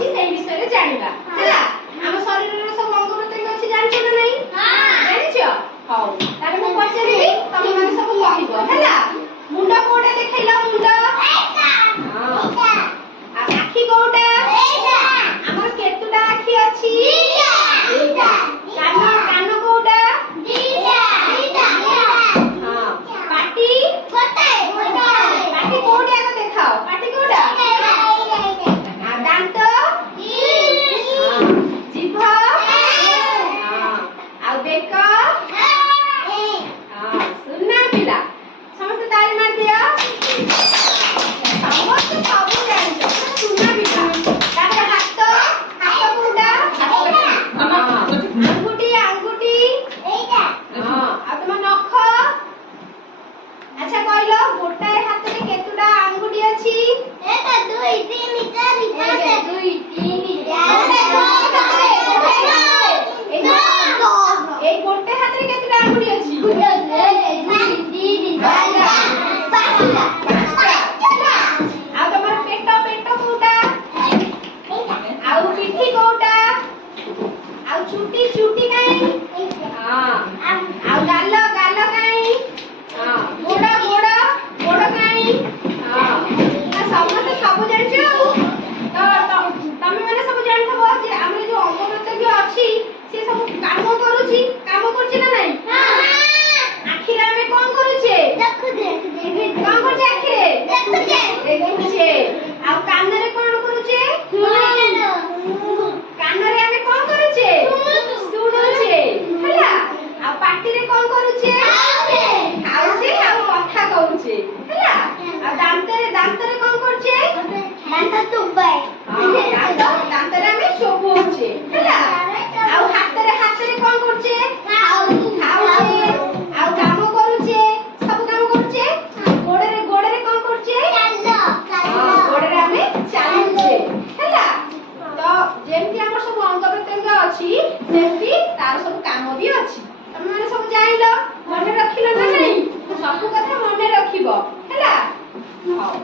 ଅଛି ସେଇ ବିଷୟରେ ଜାଣିବା ହେଲା। ଆମ ଶରୀରର ସବୁ ଅଙ୍ଗ ପ୍ରତ୍ୟଙ୍ଗ ଅଛି ଜାଣିଛ ନା ନାହିଁ? ଜାଣିଛ? ହଉ ତାହେଲେ ମୁଁ ପଚାରିବି ତମେ ମାନେ ସବୁ କହିବ ହେଲା। ମୁଣ୍ଡ କୋଉଟା ଦେଖେଇଲ? ମୁଣ୍ଡ ଆଖି କୋଉଟା? ଆମର କେତୁଟା ଆଖି ଅଛି? କାନ କାନ କୋଉଟା? ପାଟି ପାଟି କୋଉଠି ଆଗ ଦେଖାଅ? ପାଟି କୋଉଟା? ଦାନ୍ତ ଜିଭ ଆଉ ବେକ ସୁନା ପିଲା ସମସ୍ତେ ତାଳି ମାରି ଦିଅ। ସମସ୍ତେ ସବୁ ଜାଣିଛ ସୁନା ପିଲା। ତାପରେ ହାତ ହାତ କୋଉଟା? ଆଙ୍ଗୁଠି ଆଙ୍ଗୁଠି ଆଉ ତମ ନଖ। ଆଚ୍ଛା କହିଲ ଗୋଟାଏ ହାତରେ କେତୁଟା ଆଙ୍ଗୁଠି ଅଛି? 1 2 3 4 5 2 3 এই ଗୋଟେ ହାତରେ କେତେଟା ଆଙ୍ଗୁଠି ଅଛି? 1 2 3 4 5ଟା। ଆଉ ତମର ପେଟ ପେଟ କୋଉଟା? ଆଉ ପିଠି କୋଉଟା? ଆଉ ଚୁଟି ଚୁଟି କାଇଁ? ଆଉ ଗାଲ ଗାଲ କାଇଁ? ଗୋଡ ଗୋଡ ଗୋଡ କାଇଁ? ସମସ୍ତେ ସବୁ ଜାଣିଛ। ତମେ ମାନେ ସବୁ ଜାଣିଥିବ ଯେ ଆମର ଯୋଉ ଅଙ୍ଗ ପ୍ରତ୍ୟଙ୍ଗ ଅଛି ସେ ସବୁ କାମ କରୁଛି ନା ନାଇଁ? ଆଖିରେ ଆମେ କଣ କରୁଛେ? କଣ କରୁଛେ ଆଖିରେ? ଦେଖୁଛେ। ଆଉ କାନରେ କଣ କରୁଛେ? କାନରେ ଆମେ କଣ କରୁଛେ? ଶୁଣୁଛେ ହେଲା। ଆଉ ପାଟିରେ କଣ କରୁଛେ? ଖାଉଛେ ଆଉ କଥା କହୁଛେ ହେଲା। ଆଉ ଦାନ୍ତରେ ଦାନ୍ତରେ କଣ କରୁଛେ? ଦାନ୍ତରେ ଆମେ ଚୋବଉଛେ ହେଲା। ଆଉ ହାତରେ ହାତରେ କଣ କରୁଛେ? ଖାଉଛେ ଆଉ କାମ କରୁଛେ ସବୁ କାମ କରୁଛେ। ଗୋଡରେ ଗୋଡରେ କଣ କରୁଛେ? ଗୋଡରେ ଆମେ ଚାଲୁଛେ ହେଲା। ତ ଯେମିତି ଆମର ସବୁ ଅଙ୍ଗ ପ୍ରତ୍ୟଙ୍ଗ ଅଛି ସେମିତି ତାର ସବୁ କାମ ବି ଅଛି। ତମେ ମାନେ ସବୁ ଜାଣିଲ ମନେ ରଖିଲ ନା ନାହିଁ? ସବୁ କଥା ମନେ ରଖିବ ହେଲା। ହଉ।